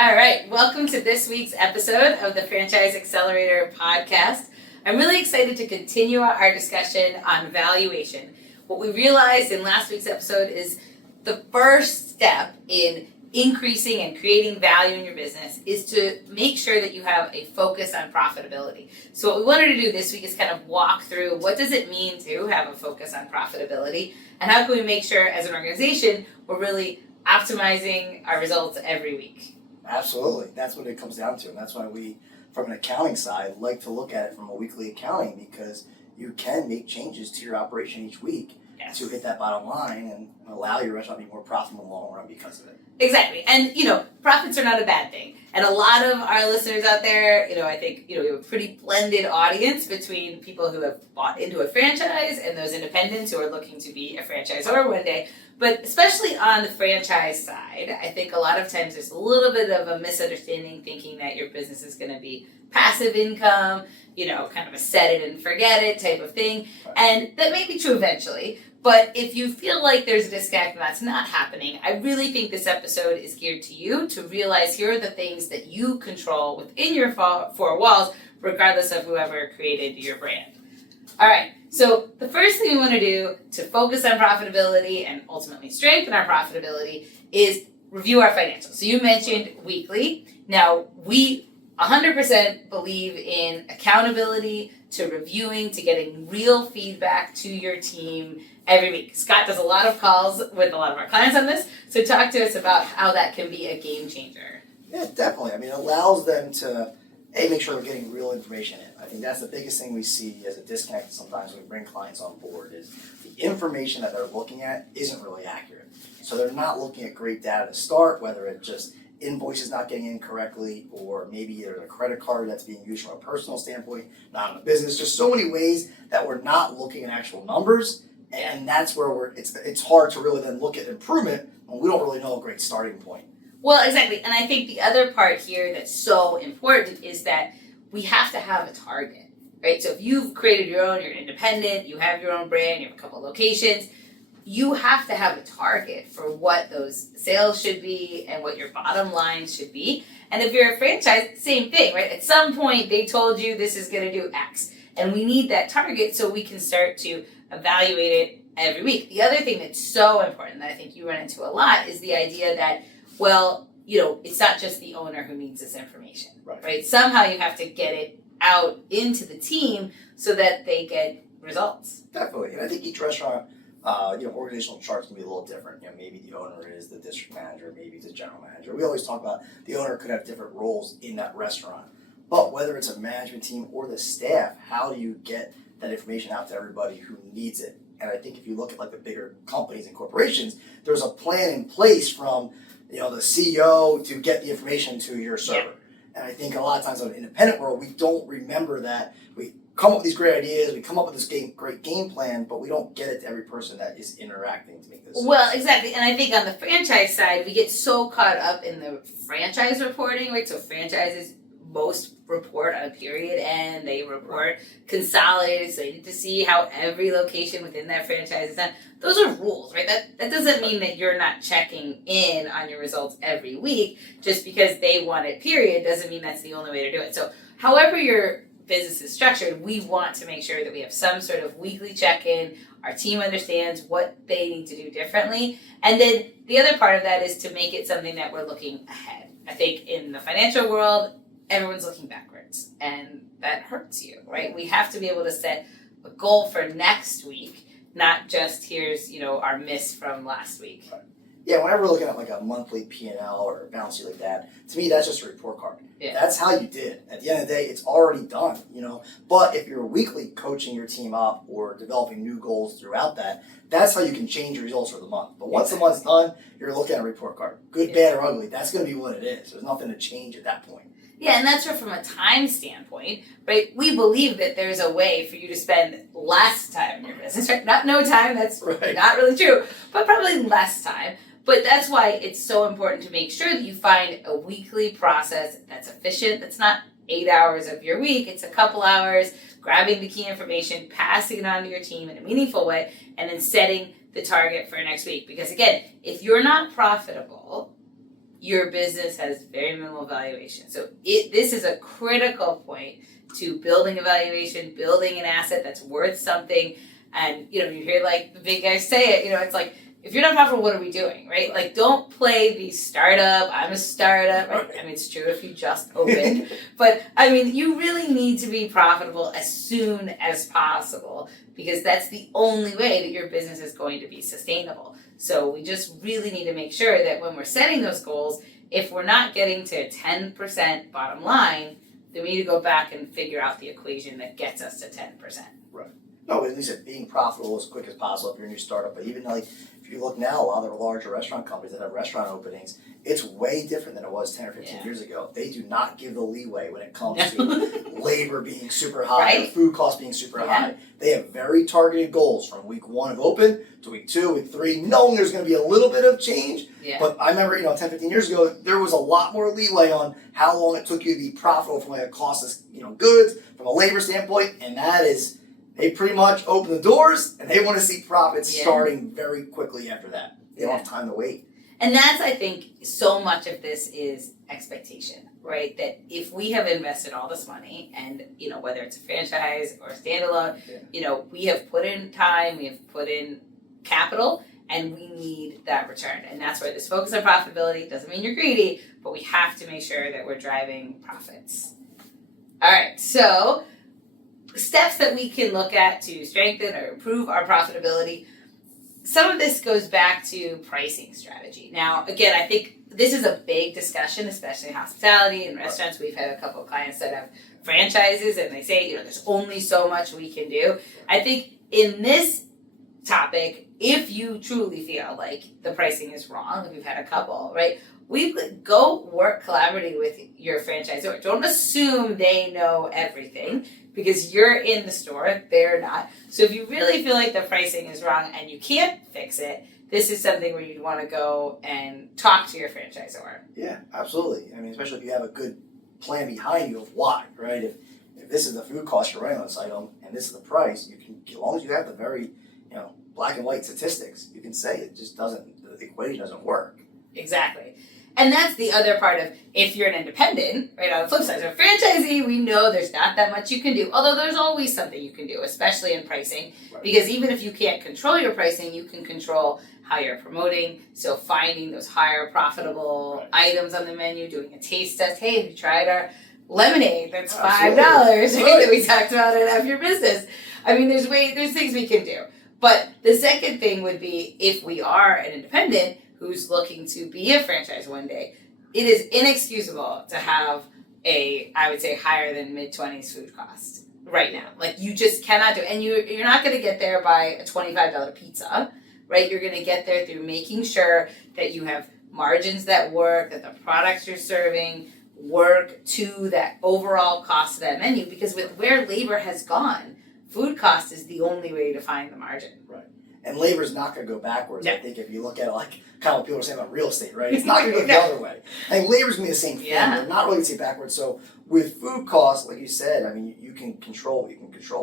All right, welcome to this week's episode of the Franchise Accelerator podcast. I'm really excited to continue our discussion on valuation. What we realized in last week's episode is the first step in increasing and creating value in your business is to make sure that you have a focus on profitability. So what we wanted to do this week is kind of walk through what does it mean to have a focus on profitability, and how can we make sure as an organization we're really optimizing our results every week. Absolutely. That's what it comes down to. And that's why we, from an accounting side, like to look at it from a weekly accounting, because you can make changes to your operation each week to hit that bottom line and allow your restaurant to be more profitable in the long run because of it. Exactly. And, profits are not a bad thing. And a lot of our listeners out there, I think, we have a pretty blended audience between people who have bought into a franchise and those independents who are looking to be a franchisor one day. But especially on the franchise side, I think a lot of times there's a little bit of a misunderstanding thinking that your business is going to be passive income, kind of a set it and forget it type of thing. Right. And that may be true eventually. But if you feel like there's a disconnect and that's not happening, I really think this episode is geared to you to realize here are the things that you control within your four walls, regardless of whoever created your brand. All right, so the first thing we want to do to focus on profitability and ultimately strengthen our profitability is review our financials. So you mentioned weekly. Now, we 100% believe in accountability, to reviewing, to getting real feedback to your team every week. Scott does a lot of calls with a lot of our clients on this, so talk to us about how that can be a game changer. Yeah, definitely. It allows them to, make sure they're getting real information in. I think that's the biggest thing we see as a disconnect sometimes when we bring clients on board is the information that they're looking at isn't really accurate. So they're not looking at great data to start, whether it's just invoices not getting in correctly, or maybe there's a credit card that's being used from a personal standpoint, not in a business. Just so many ways that we're not looking at actual numbers, and that's where it's hard to really then look at improvement when we don't really know a great starting point. Well, exactly, and I think the other part here that's so important is that we have to have a target, right? So if you've created your own, you're independent, you have your own brand, you have a couple of locations, you have to have a target for what those sales should be and what your bottom line should be. And if you're a franchise, same thing, right? At some point, they told you this is going to do X. And we need that target so we can start to evaluate it every week. The other thing that's so important that I think you run into a lot is the idea that, it's not just the owner who needs this information, right? Somehow you have to get it out into the team so that they get results. Definitely. And I think each restaurant organizational charts can be a little different. Maybe the owner is the district manager, maybe it's the general manager. We always talk about the owner could have different roles in that restaurant. But whether it's a management team or the staff, how do you get that information out to everybody who needs it? And I think if you look at the bigger companies and corporations, there's a plan in place from the CEO to get the information to your server. Yeah. And I think a lot of times in an independent world, we don't remember that. We come up with these great ideas, we come up with this great game plan, but we don't get it to every person that is interacting to make this. Well, exactly. And I think on the franchise side, we get so caught up in the franchise reporting, right? So franchises most report on a period end, they report consolidated, so they need to see how every location within that franchise is done. Those are rules, right? That doesn't mean that you're not checking in on your results every week. Just because they want it period doesn't mean that's the only way to do it. So however your business is structured, we want to make sure that we have some sort of weekly check-in. Our team understands what they need to do differently. And then the other part of that is to make it something that we're looking ahead. I think in the financial world, everyone's looking backwards, and that hurts you, right? We have to be able to set a goal for next week, not just here's, our miss from last week. Right. Yeah, whenever we're looking at a monthly P&L or a balance sheet like that, to me that's just a report card. Yeah. That's how you did. At the end of the day, it's already done, But if you're weekly coaching your team up or developing new goals throughout that, that's how you can change your results for the month. But once the month's done, you're looking at a report card. Good, bad, or ugly, that's going to be what it is. There's nothing to change at that point. Yeah, and that's from a time standpoint, right? We believe that there's a way for you to spend less time in your business, right? Not no time, that's not really true, but probably less time. But that's why it's so important to make sure that you find a weekly process that's efficient, that's not 8 hours of your week, it's a couple hours, grabbing the key information, passing it on to your team in a meaningful way, and then setting the target for next week. Because again, if you're not profitable, your business has very minimal valuation. So this is a critical point to building a valuation, building an asset that's worth something. And, you hear like the big guys say it, it's like, if you're not profitable, what are we doing, right? Like, don't play the startup, I'm a startup. Right? I mean, it's true if you just opened. But, you really need to be profitable as soon as possible because that's the only way that your business is going to be sustainable. So we just really need to make sure that when we're setting those goals, if we're not getting to 10% bottom line, then we need to go back and figure out the equation that gets us to 10%. Right. No, at least being profitable as quick as possible if you're a new startup. But even like if you look now, a lot of the larger restaurant companies that have restaurant openings, it's way different than it was 10 or 15 years ago. They do not give the leeway when it comes to labor being super high, or food costs being super high. They have very targeted goals from week 1 of open to week 2, week 3, knowing there's going to be a little bit of change. Yeah. But I remember, 10, 15 years ago, there was a lot more leeway on how long it took you to be profitable from like a cost of goods, from a labor standpoint, and that is, they pretty much open the doors and they want to see profits starting very quickly after that. They don't have time to wait. And that's, I think, so much of this is expectation, right? That if we have invested all this money and, whether it's a franchise or a standalone, we have put in time, we have put in capital, and we need that return. And that's where this focus on profitability doesn't mean you're greedy, but we have to make sure that we're driving profits. All right, so steps that we can look at to strengthen or improve our profitability. Some of this goes back to pricing strategy. Now, again, I think this is a big discussion, especially in hospitality and restaurants. We've had a couple of clients that have franchises and they say, there's only so much we can do. I think in this topic, if you truly feel like the pricing is wrong, we've had a couple, right? We could go work collaboratively with your franchisor. Don't assume they know everything because you're in the store, they're not. So if you really feel like the pricing is wrong and you can't fix it, this is something where you'd want to go and talk to your franchisor. Yeah, absolutely. Especially if you have a good plan behind you of why, right? If this is the food cost you're running on this item and this is the price, you can, as long as you have the very, black and white statistics, you can say it just doesn't, the equation doesn't work. Exactly. And that's the other part of if you're an independent, right, on the flip side. So franchisee, we know there's not that much you can do, although there's always something you can do, especially in pricing, because even if you can't control your pricing, you can control how you're promoting. So finding those higher profitable items on the menu, doing a taste test. Hey, have you tried our lemonade? That's $5, right, that we talked about it After Your Business. There's things we can do. But the second thing would be if we are an independent who's looking to be a franchise one day, it is inexcusable to have I would say, higher than mid-20s food cost right now. Like, you just cannot do it. And you're not going to get there by a $25 pizza, right? You're going to get there through making sure that you have margins that work, that the products you're serving work to that overall cost of that menu. Because with where labor has gone, food cost is the only way to find the margin. Right. And labor's not going to go backwards. No. I think if you look at it like kind of what people are saying about real estate, right? It's not going to go the other way. Labor's going to be the same thing. Yeah. They're not really going to see backwards. So with food costs, like you said, you can control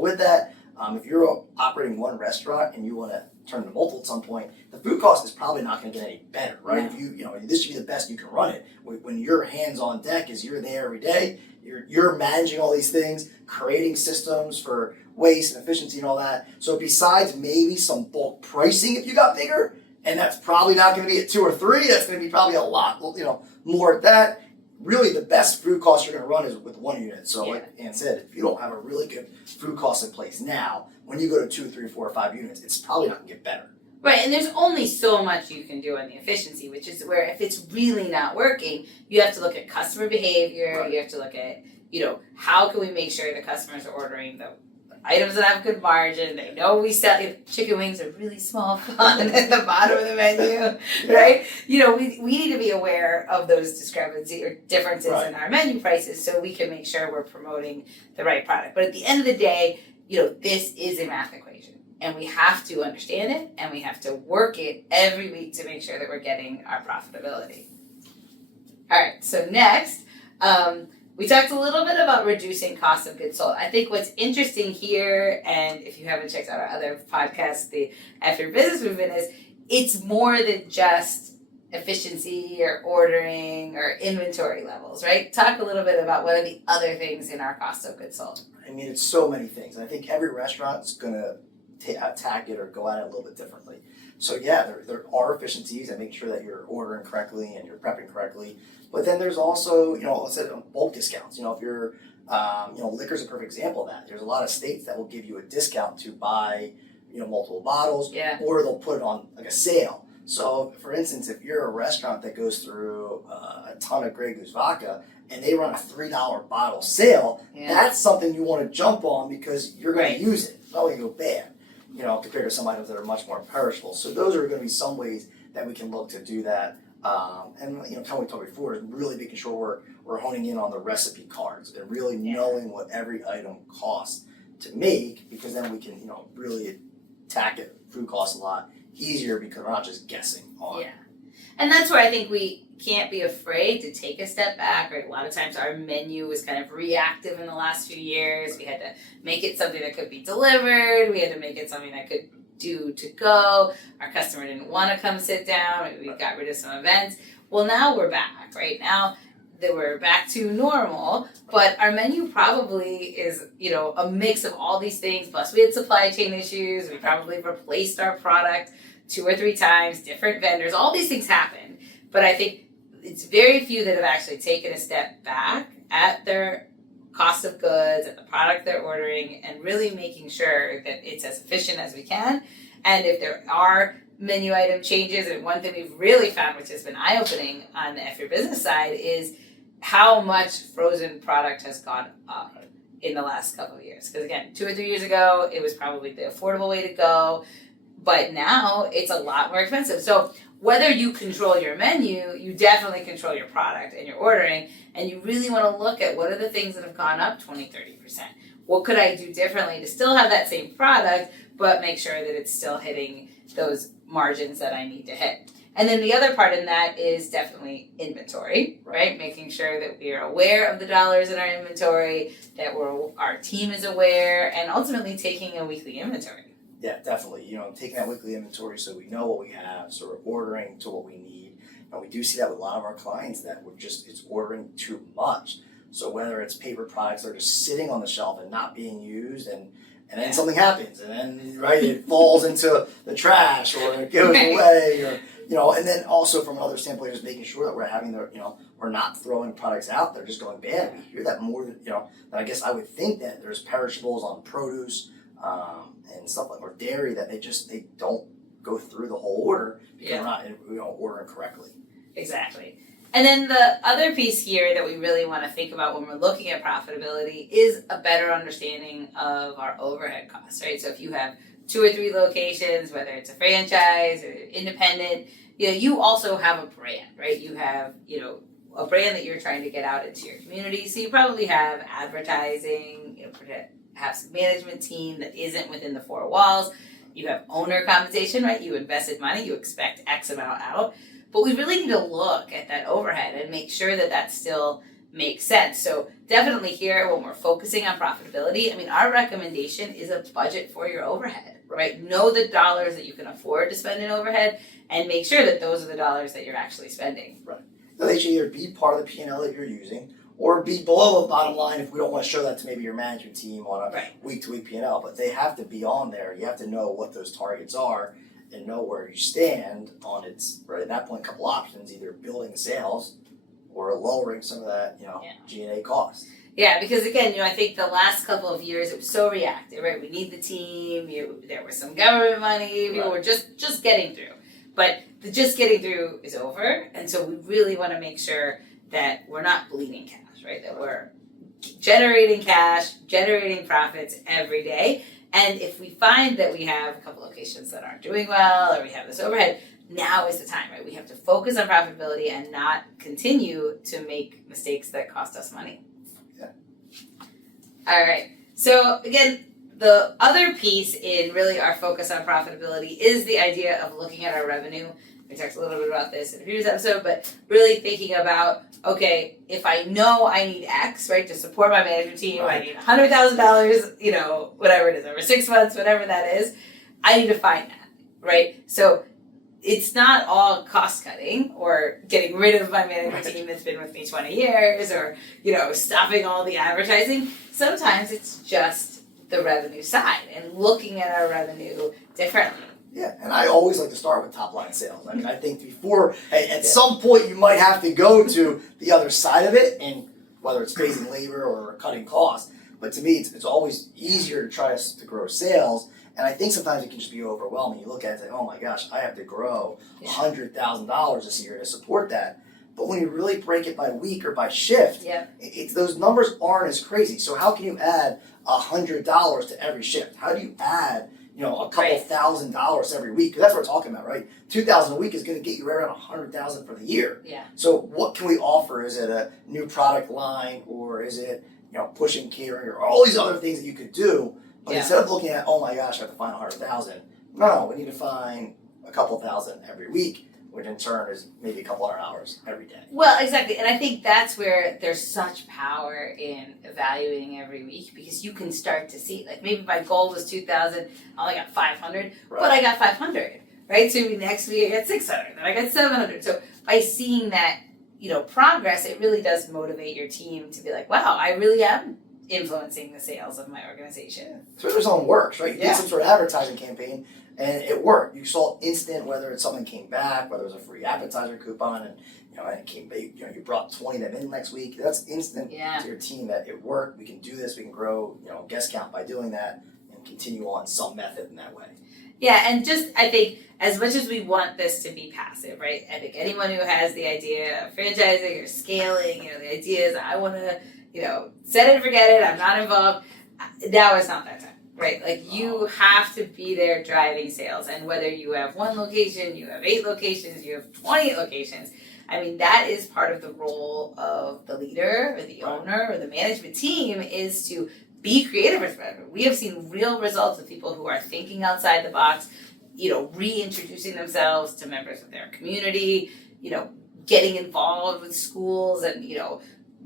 with that. If you're operating one restaurant and you want to turn to multiple at some point, the food cost is probably not going to get any better, right? No. If this should be the best you can run it. When your hands on deck is you're there every day, you're managing all these things, creating systems for waste and efficiency and all that. So besides maybe some bulk pricing if you got bigger, and that's probably not going to be at 2 or 3, that's going to be probably a lot, more at that. Really, the best food cost you're going to run is with one unit. So like Ann said, if you don't have a really good food cost in place now, when you go to 2, 3, 4, or 5 units, it's probably not going to get better. Right, and there's only so much you can do on the efficiency, which is where if it's really not working, you have to look at customer behavior, you have to look at, how can we make sure the customers are ordering the items that have good margin. They know we sell chicken wings are really small font at the bottom of the menu, right? We need to be aware of those discrepancies or differences in our menu prices so we can make sure we're promoting the right product. But at the end of the day, this is a math equation and we have to understand it and we have to work it every week to make sure that we're getting our profitability. All right, so next, we talked a little bit about reducing cost of goods sold. I think what's interesting here, and if you haven't checked out our other podcast, the After Your Business Movement, is it's more than just efficiency or ordering or inventory levels, right? Talk a little bit about what are the other things in our cost of goods sold. I mean, it's so many things. I think every restaurant is going to attack it or go at it a little bit differently. So yeah, there are efficiencies and making sure that you're ordering correctly and you're prepping correctly. But then there's also, let's say bulk discounts. If you're, liquor's a perfect example of that. There's a lot of states that will give you a discount to buy, multiple bottles, or they'll put it on like a sale. So for instance, if you're a restaurant that goes through a ton of Grey Goose vodka and they run a $3 bottle sale, that's something you want to jump on because you're going to use it. It's not going to go bad, compared to some items that are much more perishable. So those are going to be some ways that we can look to do that. And kind of we talked before is really making sure we're honing in on the recipe cards and really knowing what every item costs to make, because then we can really attack it. Food costs a lot easier because we're not just guessing on. Yeah, and that's where I think we can't be afraid to take a step back. Right, a lot of times our menu was kind of reactive in the last few years. We had to make it something that could be delivered. We had to make it something that could do to go. Our customer didn't want to come sit down. We got rid of some events. Well, now we're back. Right now that we're back to normal, but our menu probably is, a mix of all these things. Plus we had supply chain issues. We probably replaced our product 2 or 3 times, different vendors, all these things happen. But I think it's very few that have actually taken a step back at their cost of goods, at the product they're ordering, and really making sure that it's as efficient as we can. And if there are menu item changes, and one thing we've really found, which has been eye-opening on the F Your Business side, is how much frozen product has gone up in the last couple of years. Because again, 2 or 3 years ago, it was probably the affordable way to go, but now it's a lot more expensive. So whether you control your menu, you definitely control your product and your ordering, and you really want to look at what are the things that have gone up 20, 30%. What could I do differently to still have that same product, but make sure that it's still hitting those margins that I need to hit. And then the other part in that is definitely inventory, right? Making sure that we are aware of the dollars in our inventory, that our team is aware, and ultimately taking a weekly inventory. Yeah, definitely. Taking that weekly inventory so we know what we have, so we're ordering to what we need. And we do see that with a lot of our clients that it's ordering too much. So whether it's paper products that are just sitting on the shelf and not being used, and then something happens, and then it falls into the trash or it goes away, or and then also from another standpoint, just making sure that we're having we're not throwing products out that are just going bad. We hear that more than than I guess I would think that there's perishables on produce and stuff like, or dairy, that they don't go through the whole order because we're not ordering correctly. Exactly. And then the other piece here that we really want to think about when we're looking at profitability is a better understanding of our overhead costs, right? So if you have 2 or 3 locations, whether it's a franchise or independent, you also have a brand, right? You have, a brand that you're trying to get out into your community. So you probably have advertising, perhaps management team that isn't within the 4 walls. You have owner compensation, right? You invested money, you expect X amount out. But we really need to look at that overhead and make sure that still makes sense. So definitely here, when we're focusing on profitability, our recommendation is a budget for your overhead, right? Know the dollars that you can afford to spend in overhead and make sure that those are the dollars that you're actually spending. Right. So they should either be part of the P&L that you're using or be below the bottom line if we don't want to show that to maybe your management team on a week-to-week P&L. But they have to be on there. You have to know what those targets are and know where you stand on its, right, at that point, a couple options, either building sales or lowering some of that, G&A cost. Yeah, because again, I think the last couple of years it was so reactive, right? We need the team, there was some government money, people were just getting through. But the just getting through is over, and so we really want to make sure that we're not bleeding cash, right? That we're generating cash, generating profits every day. And if we find that we have a couple locations that aren't doing well, or we have this overhead, now is the time, right? We have to focus on profitability and not continue to make mistakes that cost us money. Yeah. All right. So again, the other piece in really our focus on profitability is the idea of looking at our revenue. We talked a little bit about this in a previous episode, but really thinking about, okay, if I know I need X, right, to support my management team, I need $100,000, whatever it is, over 6 months, whatever that is, I need to find that, right? So it's not all cost cutting or getting rid of my management team that's been with me 20 years or, stopping all the advertising. Sometimes it's just the revenue side and looking at our revenue differently. Yeah, and I always like to start with top line sales. I mean, I think before, at some point you might have to go to the other side of it, and whether it's raising labor or cutting costs. But to me, it's always easier to try to grow sales. And I think sometimes it can just be overwhelming. You look at it and say, oh my gosh, I have to grow $100,000 this year to support that. But when you really break it by week or by shift, those numbers aren't as crazy. So how can you add $100 to every shift? How do you add a couple $1,000s every week? Because that's what we're talking about, right? $2,000 a week is going to get you right around $100,000 for the year. Yeah. So what can we offer? Is it a new product line, or is it pushing catering, or all these other things that you could do? But instead of looking at, oh my gosh, I have to find 100,000. No, we need to find a couple thousand every week, which in turn is maybe a couple hundred hours every day. Well, exactly. And I think that's where there's such power in evaluating every week, because you can start to see, like, maybe my goal was 2,000, I only got 500, but I got 500, right? So maybe next week I got 600, then I got 700. So by seeing that, progress, it really does motivate your team to be like, wow, I really am influencing the sales of my organization. So if something works, right? You did some sort of advertising campaign and it worked. You saw instant, whether it's something came back, whether it was a free appetizer coupon, and and it came, you brought 20 of them in next week. That's instant to your team that it worked. We can do this. We can grow, guest count by doing that, and continue on some method in that way. Yeah, and just, I think, as much as we want this to be passive, right? I think anyone who has the idea of franchising or scaling, the idea is, I want to, set it and forget it, I'm not involved. Now is not that time, right? Like, you have to be there driving sales. And whether you have 1 location, you have 8 locations, you have 28 locations, I mean, that is part of the role of the leader or the owner or the management team, is to be creative with revenue. We have seen real results of people who are thinking outside the box, reintroducing themselves to members of their community, getting involved with schools and,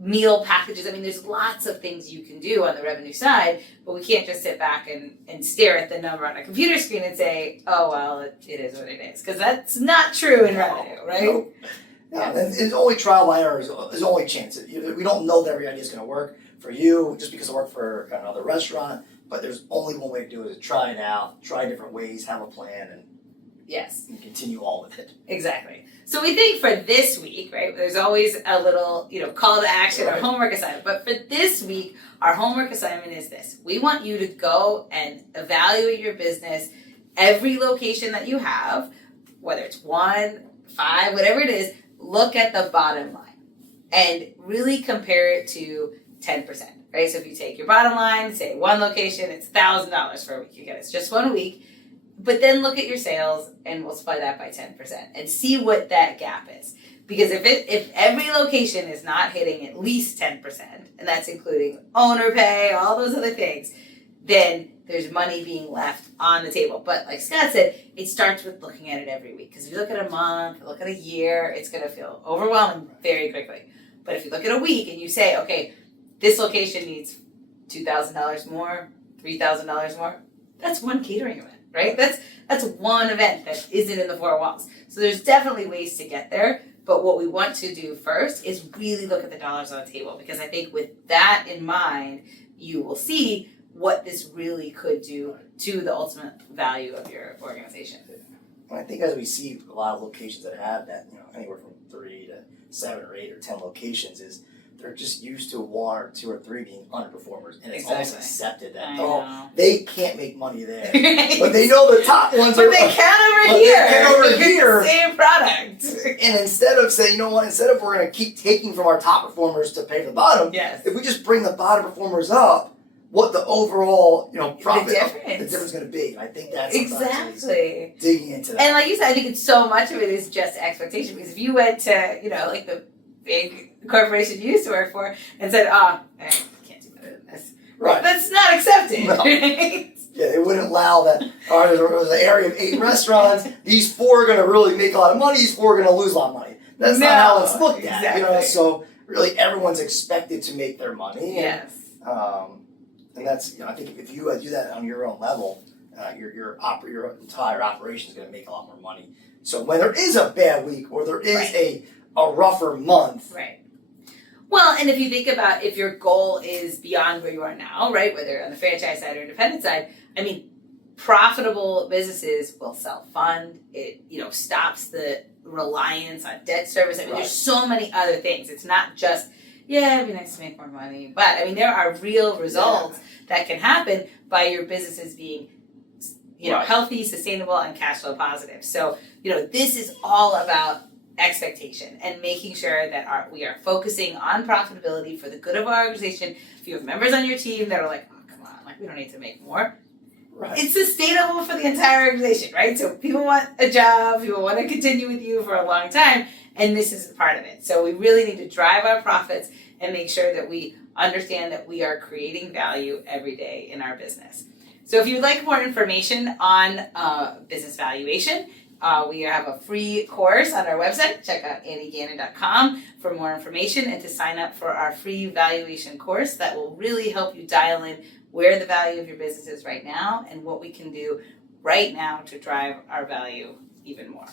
meal packages. I mean, there's lots of things you can do on the revenue side, but we can't just sit back and stare at the number on a computer screen and say, oh, well, it is what it is. Because that's not true in revenue, right? Nope. Yeah, and it's only trial by error is only chance. We don't know that every idea is going to work for you just because it worked for another restaurant, but there's only one way to do it, is try it out, try different ways, have a plan, and and continue on with it. Exactly. So we think for this week, right, there's always a little, call to action or homework assignment. But for this week, our homework assignment is this. We want you to go and evaluate your business, every location that you have, whether it's 1, 5, whatever it is, look at the bottom line and really compare it to 10%, right? So if you take your bottom line, say 1 location, it's $1,000 for a week. Again, it's just 1 week. But then look at your sales and multiply that by 10% and see what that gap is. Because if every location is not hitting at least 10%, and that's including owner pay, all those other things, then there's money being left on the table. But like Scott said, it starts with looking at it every week. Because if you look at a month, look at a year, it's going to feel overwhelming very quickly. But if you look at a week and you say, okay, this location needs $2,000 more, $3,000 more, that's 1 catering event. Right? That's 1 event that isn't in the 4 walls. So there's definitely ways to get there. But what we want to do first is really look at the dollars on the table. Because I think with that in mind, you will see what this really could do to the ultimate value of your organization. And I think as we see a lot of locations that have that, anywhere from 3 to 7 or 8 or 10 locations, is they're just used to 1 or 2 or 3 being underperformers, and it's almost accepted that they can't make money there, but they know the top ones but they can over here. Same product. And instead of saying, instead of we're going to keep taking from our top performers to pay for the bottom, if we just bring the bottom performers up, what the overall profit, the difference is going to be. I think that's exactly digging into that. And like you said, I think it's so much of it is just expectation. Because if you went to like the big corporation you used to work for and said, I can't do better than this. Right. That's not accepted. No. Right? Yeah, they wouldn't allow that. All right, there's an area of 8 restaurants. These 4 are going to really make a lot of money. These 4 are going to lose a lot of money. That's not how it's looked at. Exactly. So really, everyone's expected to make their money. Yes. And that's, I think if you do that on your own level, your entire operation is going to make a lot more money. So when there is a bad week or there is a rougher month, right. Well, and if you think about if your goal is beyond where you are now, right, whether on the franchise side or independent side, I mean, profitable businesses will self-fund. It, stops the reliance on debt service. I mean, there's so many other things. It's not just, it'd be nice to make more money. But, I mean, there are real results that can happen by your businesses being, healthy, sustainable, and cash flow positive. So, this is all about expectation and making sure that we are focusing on profitability for the good of our organization. If you have members on your team that are like, oh, come on, we don't need to make more. Right. It's sustainable for the entire organization, right? So people want a job, people want to continue with you for a long time, and this is part of it. So we really need to drive our profits and make sure that we understand that we are creating value every day in our business. So if you'd like more information on business valuation, we have a free course on our website. Check out anniegannon.com for more information and to sign up for our free valuation course that will really help you dial in where the value of your business is right now and what we can do right now to drive our value even more.